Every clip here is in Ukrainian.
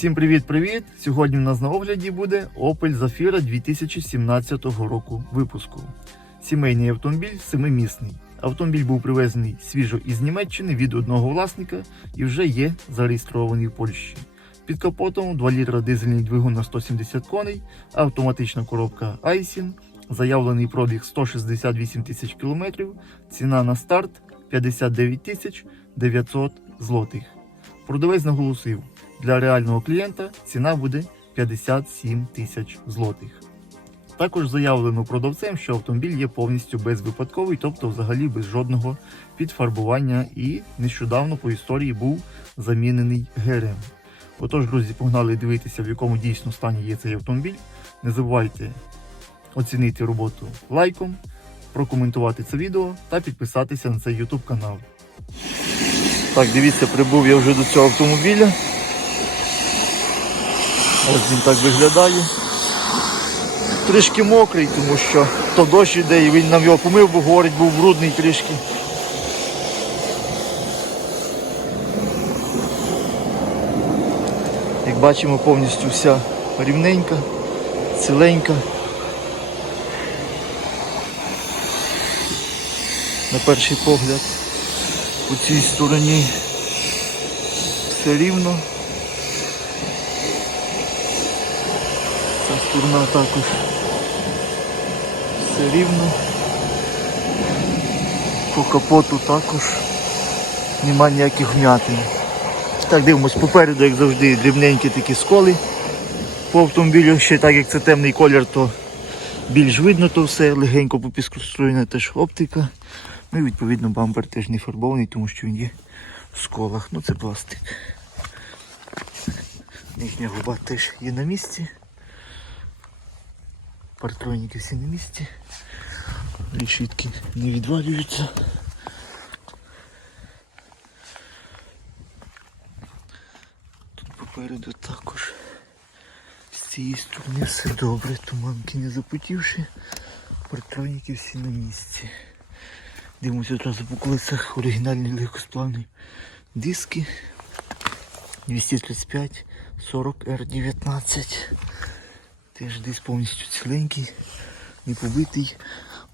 Всім привіт-привіт! Сьогодні в нас на огляді буде Opel Zafira 2017 року випуску. Сімейний автомобіль семимісний. Автомобіль був привезений свіжо із Німеччини від одного власника і вже є зареєстрований в Польщі. Під капотом 2 літра дизельний двигун на 170 коней, автоматична коробка Aisin, заявлений пробіг 168 тисяч кілометрів, ціна на старт 59 тисяч 900 злотих. Продавець наголосив, для реального клієнта ціна буде 57 тисяч злотих. Також заявлено продавцем, що автомобіль є повністю безвипадковий, тобто взагалі без жодного підфарбування і нещодавно по історії був замінений ГРМ. Отож, друзі, погнали дивитися, в якому дійсно стані є цей автомобіль. Не забувайте оцінити роботу лайком, прокоментувати це відео та підписатися на цей YouTube канал. Так, дивіться, прибув я вже до цього автомобіля. Ось він так виглядає. Трішки мокрий, тому що то дощ іде і він нам його помив, бо говорить, був брудний трішки. Як бачимо, повністю вся рівненька, ціленька. На перший погляд по цій стороні все рівно. Сторона також все рівно. По капоту також нема ніяких вмятин. Так, дивимось попереду, як завжди, дрібненькі такі сколи по автомобілю. Ще так як це темний колір, то більш видно то все, легенько попіскостроєна теж оптика. Ну і відповідно бампер теж не фарбований, тому що він є в сколах. Ну це пластик. Нижня губа теж є на місці. Партроніки всі на місці. Решітки не відвалюються. Тут попереду також з цієї сторони все добре, туманки не запотівши. Партроніки всі на місці. Дивимося одразу по колесах оригінальні легкосплавні диски 235 40 R19. Теж диск повністю ціленький, не побитий.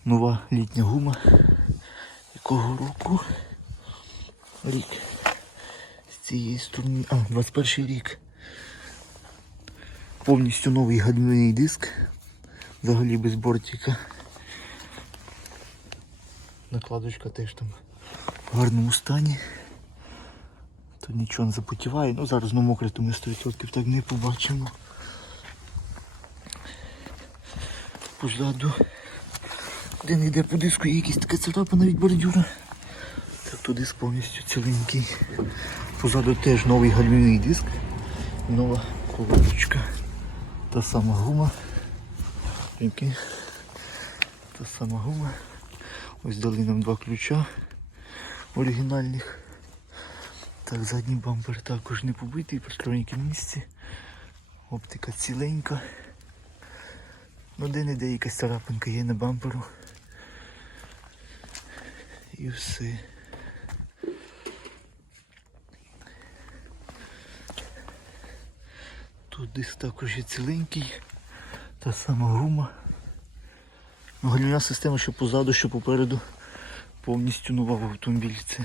Нова літня гума. Якого року? Рік. З цієї сторони. А, 21 рік. Повністю новий гальмівний диск. Взагалі без бортика. Накладочка теж там в гарному стані. Тут нічого не запотіває. Ну зараз ну мокре, то ми 100% так не побачимо. Позаду. Де не йде по диску, є якісь така царапина від бордюра. Так то диск повністю ціленький. Позаду теж новий гальмівний диск. Нова колодочка. Та сама гума. Які? Та сама гума. Ось дали нам два ключа оригінальних. Так, задній бампер також не побитий, пристроєнки в місці. Оптика ціленька. Ну де-не-де якась царапинка є на бамперу. І все. Тут диск також є ціленький. Та сама гума. Ну, гальмівна система, що позаду, що попереду повністю нова в автомобілі. Це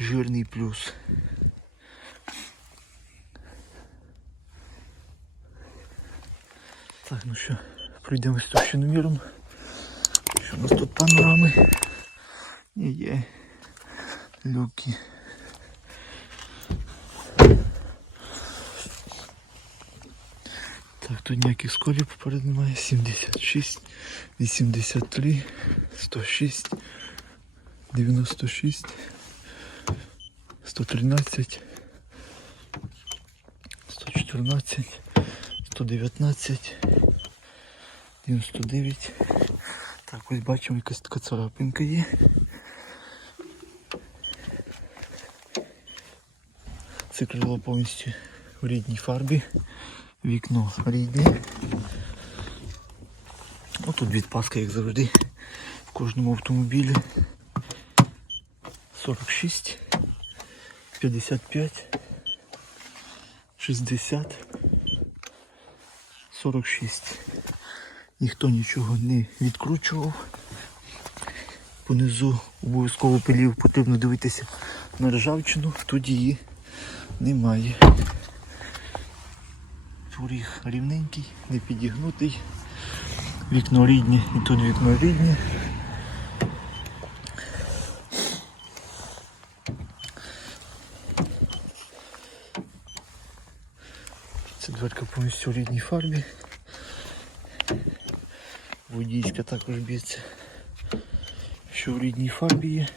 жирний плюс. Так, ну що, пройдемось товщиноміром. Що у нас тут панорами? І є люки. Так, тут ніяких сколів попереду немає. 76, 83, 106, 96, 113, 114, 119, 99. Так, ось бачимо, якась така царапинка є. Це крило повністю в рідній фарбі. Вікно рідне. Отут відпаска, як завжди, в кожному автомобілі. 46, 55, 60 46. Ніхто нічого не відкручував. Понизу обов'язково пилів потрібно дивитися на ржавчину, тут її немає. Поріг рівненький, не підігнутий. Вікно рідне і тут вікно рідне. Це дверка повністю в рідній фарбі. Водійська також б'ється, що в рідній фарбі є.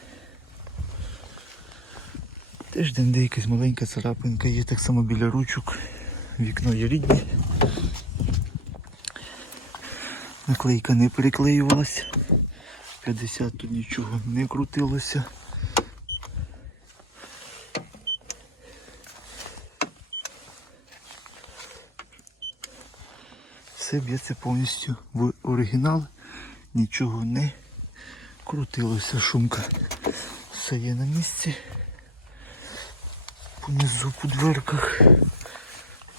Теж де якась маленька царапинка є, так само біля ручок. Вікно є рідні. Наклейка не переклеювалася. 50 тут нічого не крутилося. Все б'ється повністю в оригінал, нічого не крутилося, шумка. Все є на місці. Понизу по дверках.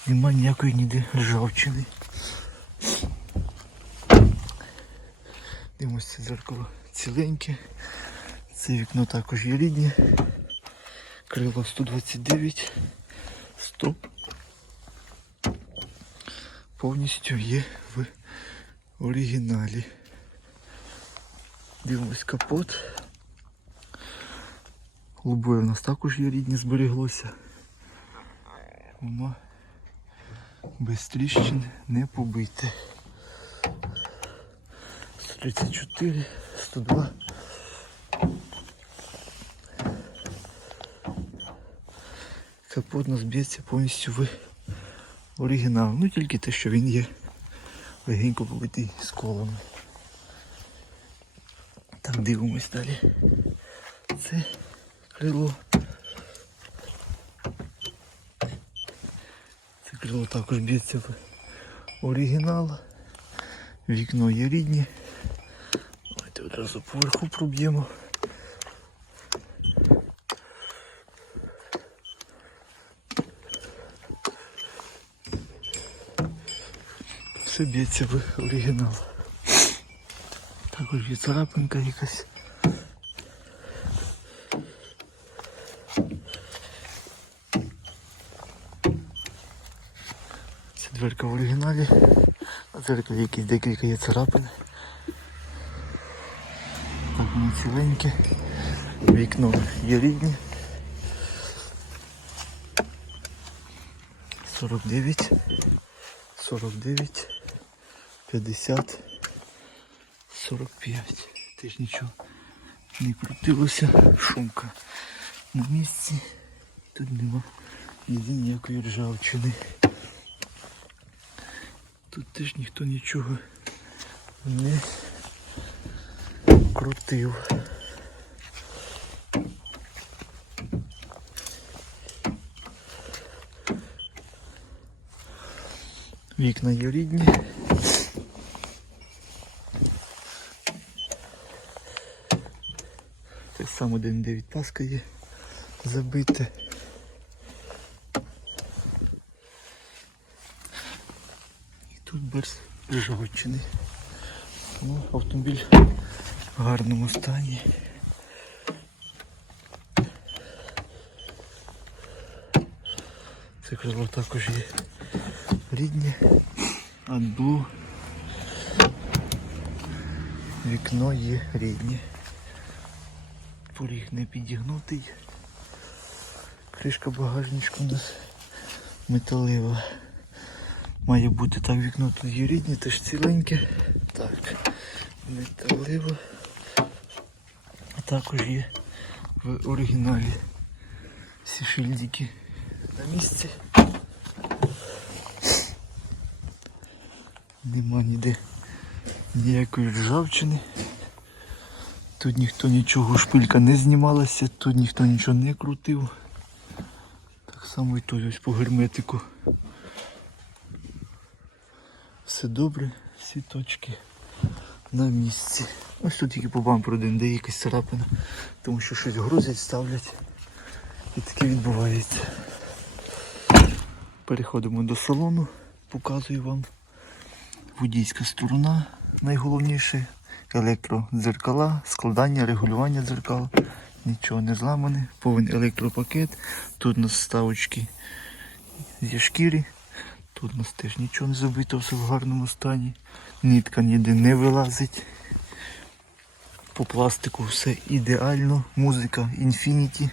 Нема ніякої ніде ржавчини. Дивимося це дзеркало ціленьке. Це вікно також є рідне. Крило 129. Стоп. Повністю є в оригіналі. Дивимось капот. Лобове в нас також є рідне збереглося. Воно без тріщин не побите. 134, 102. Капот у нас б'ється повністю в оригінал. Ну тільки те, що він є легенько побитий сколами. Так, дивимось далі. Це крило. Це крило також б'ється в оригінал. Вікно є рідні. Давайте одразу поверху проб'ємо. Все б'ється в оригінал. Також є царапинка якась. Це дверка в оригіналі. На дзеркалі якісь декілька є царапин. Так воно ціленьке. Вікно є рідні. 49, 49, 50, 45. Теж нічого не крутилося. Шумка на місці. Тут нема ніде ніякої ржавчини. Тут теж ніхто нічого не крутив. Вікна є рідні. Так само де не відпаска є забите. І тут без ржавчини. Ну, автомобіль в гарному стані. Це крило також є рідне. AdBlue. Вікно є рідне. Поріг не підігнутий. Кришка багажничка у нас металева. Має бути так вікно тут є рідні, теж ціленьке. Так, металево. А також є в оригіналі всі шильдики на місці. Нема ніде ніякої ржавчини. Тут ніхто нічого, шпилька не знімалася, тут ніхто нічого не крутив. Так само і тут ось по герметику. Все добре, всі точки на місці. Ось тут тільки по бамперу один, де якась царапина, тому що щось грузять, ставлять. І таке відбувається. Переходимо до салону, показую вам. Водійська сторона, найголовніше. Електродзеркала, складання, регулювання дзеркал. Нічого не зламане. Повен електропакет. Тут у нас ставочки зі шкіри. Тут у нас теж нічого не забито, все в гарному стані. Нітка ніде не вилазить. По пластику все ідеально. Музика Infinity.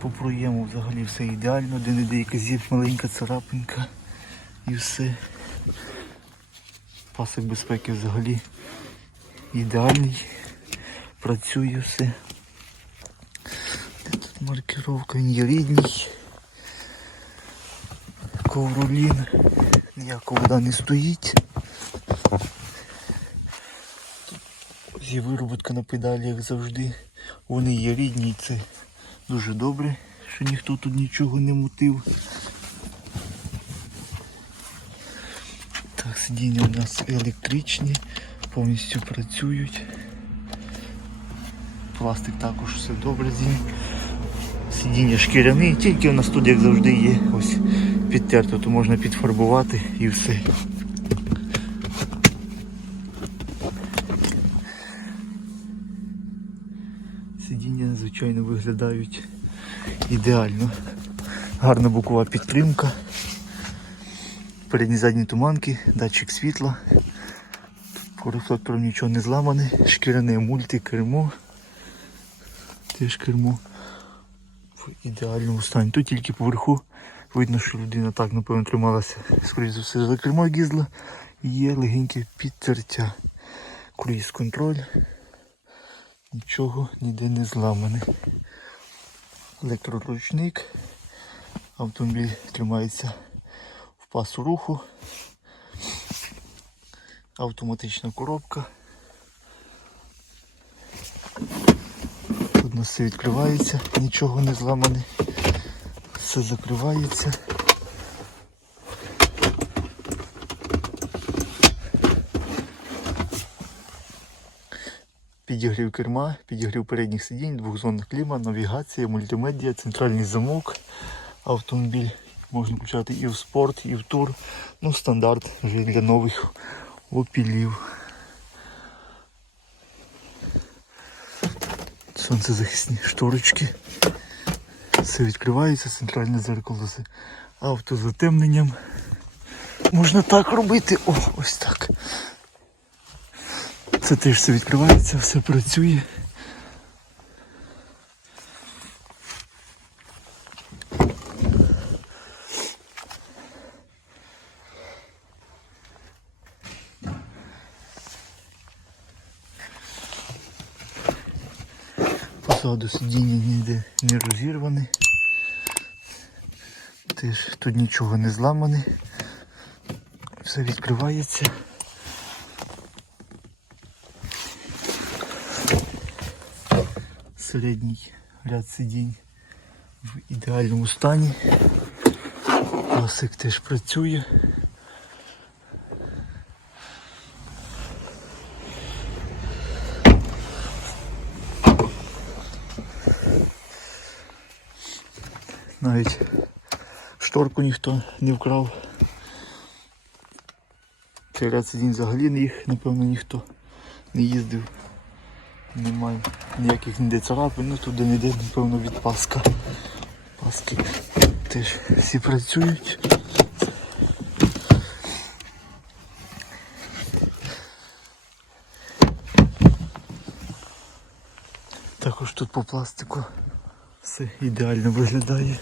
По проєму взагалі все ідеально, де не де якась маленька царапинка і все. Пасик безпеки взагалі ідеальний. Працює все. Де тут маркировка, він є рідній. Ковролін. Ніяка вода не стоїть. Є вироботка на педалі, як завжди. Вони є рідні, це дуже добре, що ніхто тут нічого не мутив. Так, сидіння у нас електричні, повністю працюють. Пластик також все добре з. Сидіння шкіряні, тільки у нас тут, як завжди, є ось підтерто, то можна підфарбувати і все. Сидіння, звичайно, виглядають ідеально. Гарна бокова підтримка. Передні задні туманки, датчик світла. Рефлектору нічого не зламане. Шкіряне мульти, кермо. Теж кермо в ідеальному стані. Тут тільки поверху видно, що людина так, напевно, трималася, скоріше за все, за кермо їздила. Є легеньке підтертя. Круїз контроль. Нічого ніде не зламане. Електроручник. Автомобіль тримається пасу руху. Автоматична коробка. Тут у нас все відкривається, нічого не зламане. Все закривається. Підігрів керма, підігрів передніх сидінь, двохзонна кліма, навігація, мультимедіа, центральний замок. Автомобіль можна включати і в спорт, і в тур. Ну, стандарт вже для нових опілів. Сонцезахисні шторочки. Все відкривається, центральне зеркало з автозатемненням. Можна так робити. О, ось так. Це теж все відкривається, все працює. Позаду сидіння ніде не розірване. Теж тут нічого не зламане. Все відкривається. Середній ряд сидінь в ідеальному стані. Класик теж працює. Навіть шторку ніхто не вкрав. Ряд сидінь взагалі їх, напевно, ніхто не їздив. Немає ніяких ніде царапин, ну туди не йде, напевно, від паска. Паски теж всі працюють. Також тут по пластику все ідеально виглядає.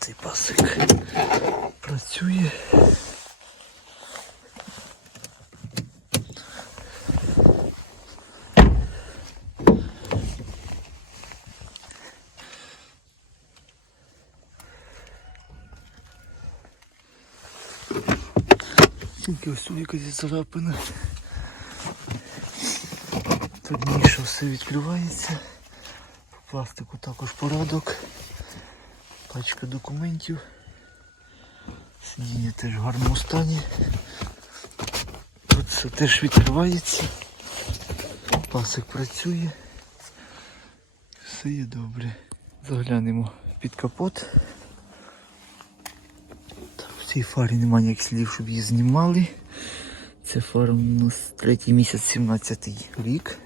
Цей пасик працює. Тільки ось тут якась царапина. Тут ніша все відкривається. По пластику також порядок. Пачка документів. Сидіння теж в гарному стані. Тут все теж відкривається. Пасик працює. Все є добре. Заглянемо під капот. Цій фарі немає ніяких слів, щоб її знімали. Це фара у нас третій місяць, 17 рік.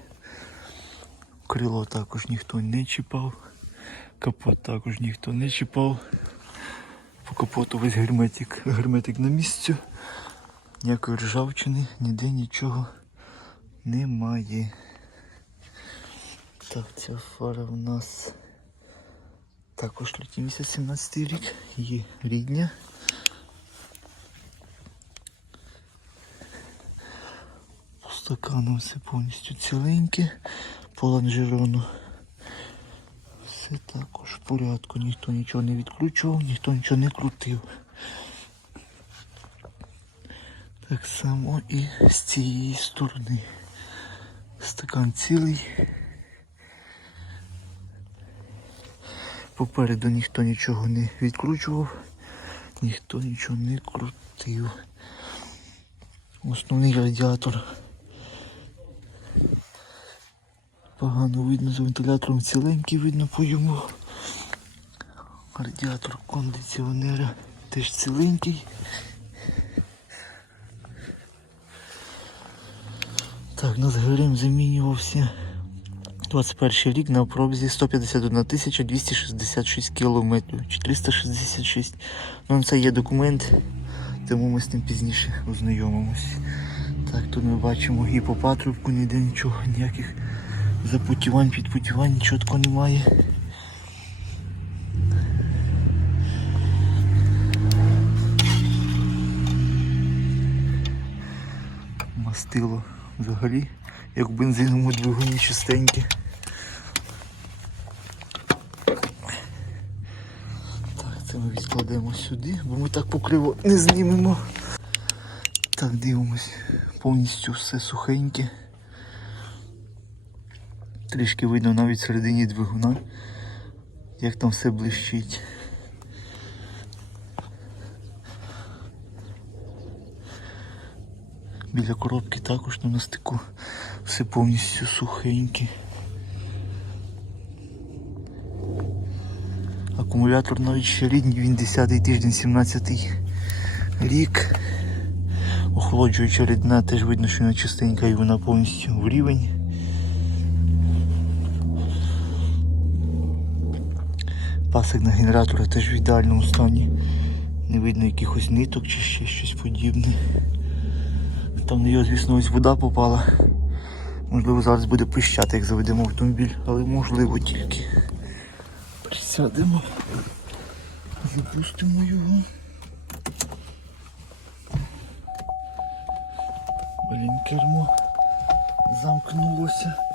Крило також ніхто не чіпав. Капот також ніхто не чіпав. По капоту весь герметик, герметик на місці. Ніякої ржавчини, ніде нічого немає. Так, ця фара в нас також третій місяць, 17 рік. Її рідня. По стаканам все повністю ціленьке. По лонжерону. Все також в порядку. Ніхто нічого не відкручував, ніхто нічого не крутив. Так само і з цієї сторони. Стакан цілий. Попереду ніхто нічого не відкручував, ніхто нічого не крутив. Основний радіатор. Погано видно за вентилятором ціленький видно по йому. Радіатор кондиціонера теж ціленький. Так, у нас грим замінювався. 21 рік на пробзі 151 266 кілометрів. 466. Ну це є документ, тому ми з ним пізніше ознайомимось. Так, тут ми бачимо і по патрубку ніде нічого, ніяких запутівань, підпутівань, чітко немає. Мастило взагалі, як в бензиновому двигуні чистеньке. Так, це ми відкладемо сюди, бо ми так покриво не знімемо. Так, дивимось, повністю все сухеньке. Трішки видно навіть всередині двигуна, як там все блищить. Біля коробки також на настику все повністю сухеньке. Акумулятор навіть ще рідний, він 10 тиждень, 17-й рік. Охолоджуюча рідна теж видно, що вона чистенька і вона повністю в рівень. Пасик на генератора теж в ідеальному стані. Не видно якихось ниток чи ще щось подібне. Там на його, звісно, ось вода попала. Можливо, зараз буде пищати, як заведемо автомобіль, але можливо тільки. Присядемо, запустимо його. Блін, кермо замкнулося.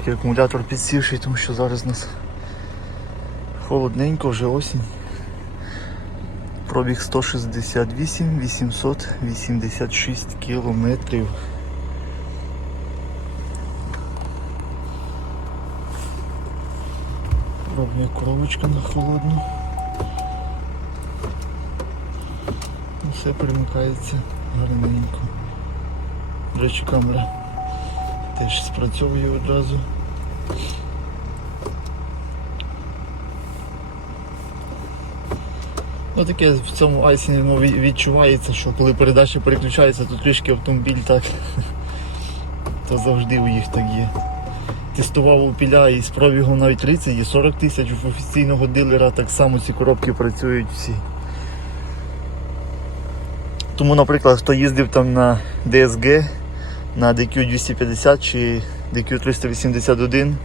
Трішки акумулятор підсівший, тому що зараз у нас холодненько, вже осінь. Пробіг 168 886 кілометрів. Робня коробочка на холодну. Ну, Все перемикається гарненько. До речі, камера теж спрацьовує одразу. Ну таке в цьому айсі ну, відчувається, що коли передача переключається, то трішки автомобіль так. То завжди у їх так є. Тестував у піля і з пробігом навіть 30 і 40 тисяч в офіційного дилера так само ці коробки працюють всі. Тому, наприклад, хто їздив там на DSG, на DQ 250 чи DQ 381,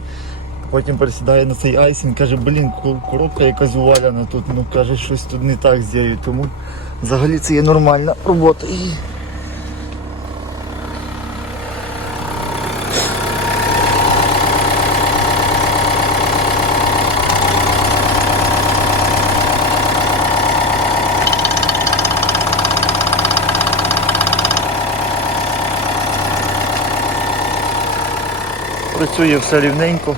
потім пересідає на цей айсінг, каже, блін, ко- коробка якась уваляна тут, ну каже, щось тут не так з. Тому взагалі це є нормальна робота. Працює все рівненько.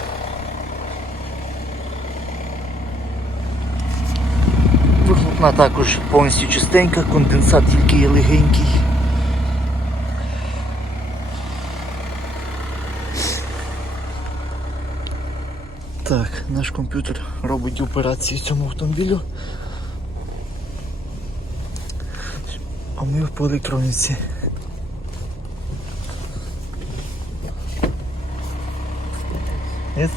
Вихлопна також повністю чистенька, конденсат тільки є легенький. Так, наш комп'ютер робить операції цьому автомобілю. А ми по електроніці. Ні?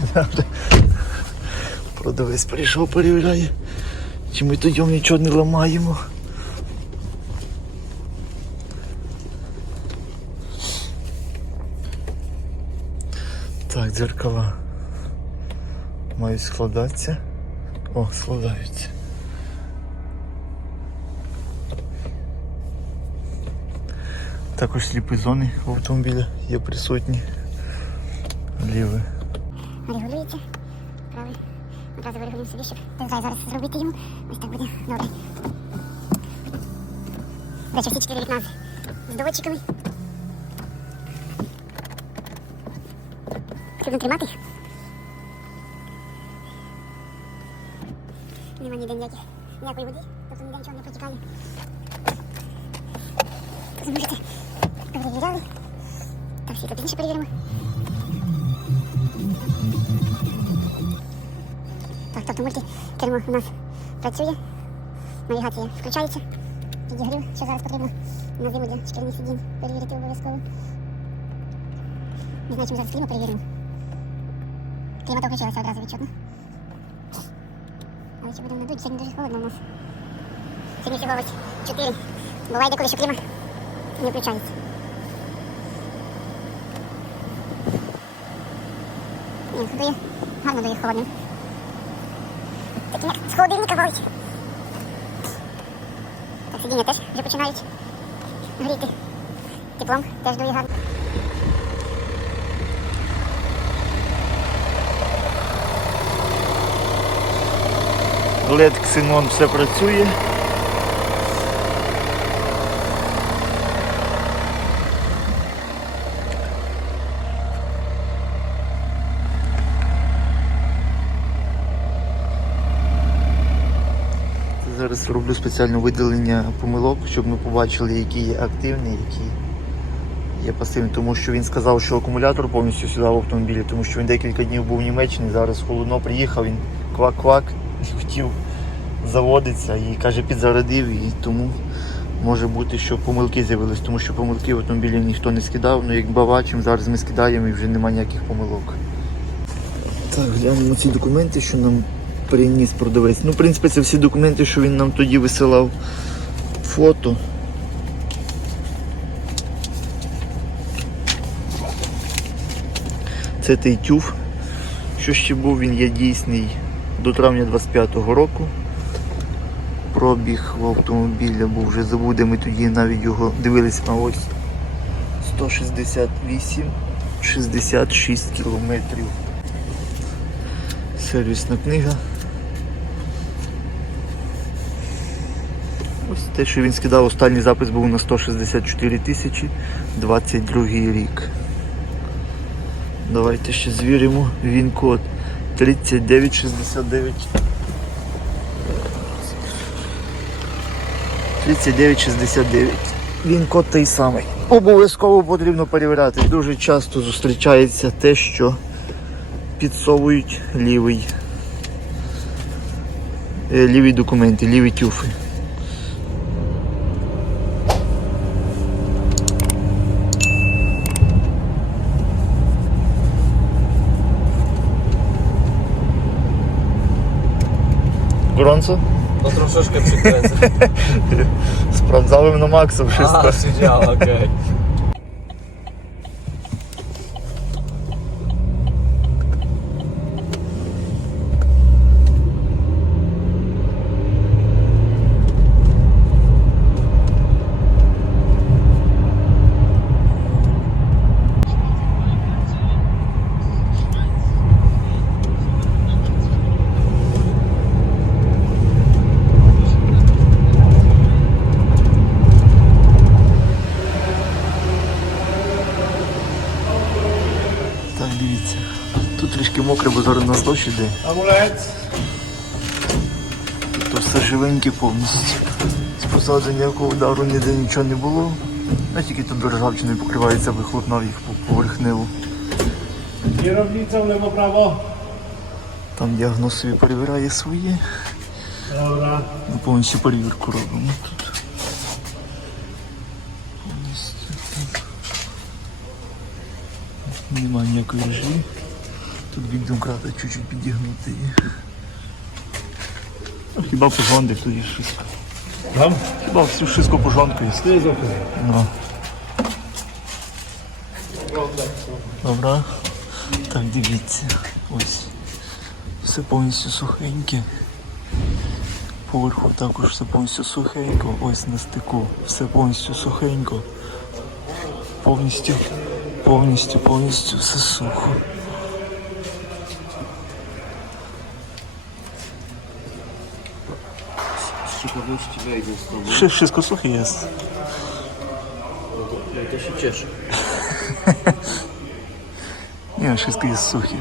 Добре. Продавець прийшов, перевіряє, чи ми тоді нічого не ламаємо. Так, дзеркала мають складатися. О, складаються. Також сліпі зони в автомобілі є присутні. Ліве. Регулюється. Правий. Одразу вирегулюємо собі, щоб тест-драйв зараз зробити йому. Ось так буде добре. До речі, всі чотири вікна з доводчиками. Потрібно тримати їх. Нема ніде ніяких, ніякої води, тобто ніде нічого не протікає. Зможете перевіряли. Так, світло пізніше перевіримо. Так, тобто мультикермо у нас працює. Навігація включається. Підігрів, що зараз потрібно на зиму для шкільних сидінь перевірити обов'язково. Не знаю, чим зараз клімат перевіримо. Клімат включилася одразу відчутно. Але чи будемо надуть, сьогодні дуже холодно у нас. Сьогодні всього 4. Буває деколи, що клімат не включається. Ні, дує, гарно дує холодним. Такий як з холодильника валить. Так, сидіння теж вже починають гріти. Теплом теж дує гарно. LED Xenon все працює. Зараз роблю спеціальне видалення помилок, щоб ми побачили, які є активні, які є пасивні. Тому що він сказав, що акумулятор повністю сюди в автомобілі, тому що він декілька днів був в Німеччині, зараз холодно приїхав, він квак-квак хотів заводиться і каже, підзарядив, і тому може бути, що помилки з'явились, тому що помилки в автомобілі ніхто не скидав. Ну як бачимо, зараз ми скидаємо і вже немає ніяких помилок. Так, глянемо ці документи, що нам приніс продавець. Ну, в принципі, це всі документи, що він нам тоді висилав фото. Це той тюф, що ще був, він є дійсний до травня 25-го року. Пробіг в автомобіля був вже забув, де ми тоді навіть його дивились, а ось 168 66 кілометрів. Сервісна книга. Ось те, що він скидав, останній запис був на 164 тисячі 22 рік. Давайте ще звіримо він код 3969. 3969. Він код той самий. Обов'язково потрібно перевіряти. Дуже часто зустрічається те, що підсовують лівий. е, Ліві документи, ліві тюфи. Gorąco? No troszeczkę przykręcę. Sprawdzałem na maksa wszystko. A, siedziała, okej. Okay. Зараз іде. Амулет. То все живеньке повністю. З посади ніякого удару ніде нічого не було. А тільки тут до покривається, вихлопнав їх по-. Kierownica w lewo, prawo. Там діагноз собі перевіряє своє. Ми повністю перевірку робимо тут. Повністю. Нема ніякої ржі. Тут від домкрата чуть-чуть підігнути. Ну, хіба пожонки тут є щось. Tam? Хіба всю jest okej. No. Добре. Так, дивіться. Ось. Все повністю сухеньке. Поверху також все повністю сухенько. Ось на стику. Все повністю сухенько. Повністю, повністю, повністю все сухо. gości wejdą z tobą. Wszy- Wszystko suchy jest. No to, no to się cieszę. Nie, wszystko jest suchy.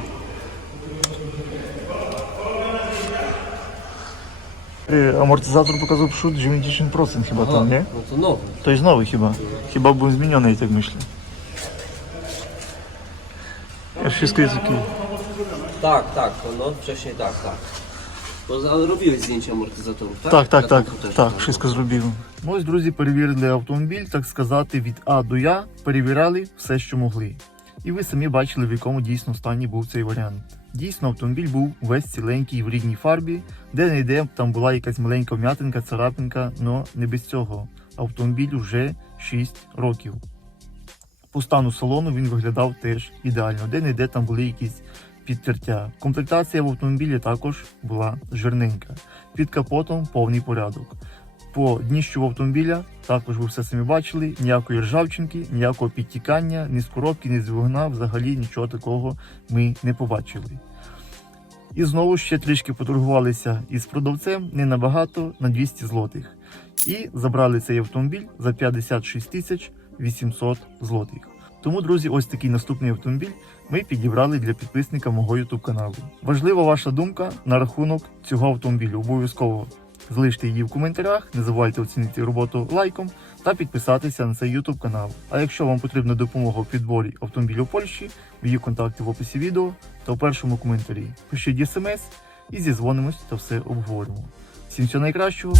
Y, Amortyzator pokazał przód 90% chyba tam, nie? No to nowy. To jest nowy chyba. Chyba był zmieniony i tak myślę. Ja wszystko jest okej. Tak, tak, no wcześniej tak, tak. Ale robiłeś zdjęcie amortyzatorów, tak? Так, так, Na так, так, wszystko зробив. Ну, Ось, друзі, перевірили автомобіль, так сказати, від А до Я, перевіряли все, що могли. І ви самі бачили, в якому дійсно стані був цей варіант. Дійсно, автомобіль був весь ціленький в рідній фарбі, де не йде, там була якась маленька вм'ятинка, царапинка, але не без цього. Автомобіль вже 6 років. По стану салону він виглядав теж ідеально, де не йде, там були якісь підтертя. Комплектація в автомобілі також була жирненька. Під капотом повний порядок. По дніщу автомобіля також ви все самі бачили, ніякої ржавчинки, ніякого підтікання, ні з коробки, ні з двигуна, взагалі нічого такого ми не побачили. І знову ще трішки поторгувалися із продавцем не набагато на 200 злотих. І забрали цей автомобіль за 56 тисяч 800 злотих. Тому, друзі, ось такий наступний автомобіль ми підібрали для підписника мого YouTube каналу. Важлива ваша думка на рахунок цього автомобілю. Обов'язково залиште її в коментарях, не забувайте оцінити роботу лайком та підписатися на цей YouTube канал. А якщо вам потрібна допомога в підборі автомобілю Польщі, мої контакти в описі відео та у першому коментарі. Пишіть смс і зізвонимось та все обговоримо. Всім всього найкращого.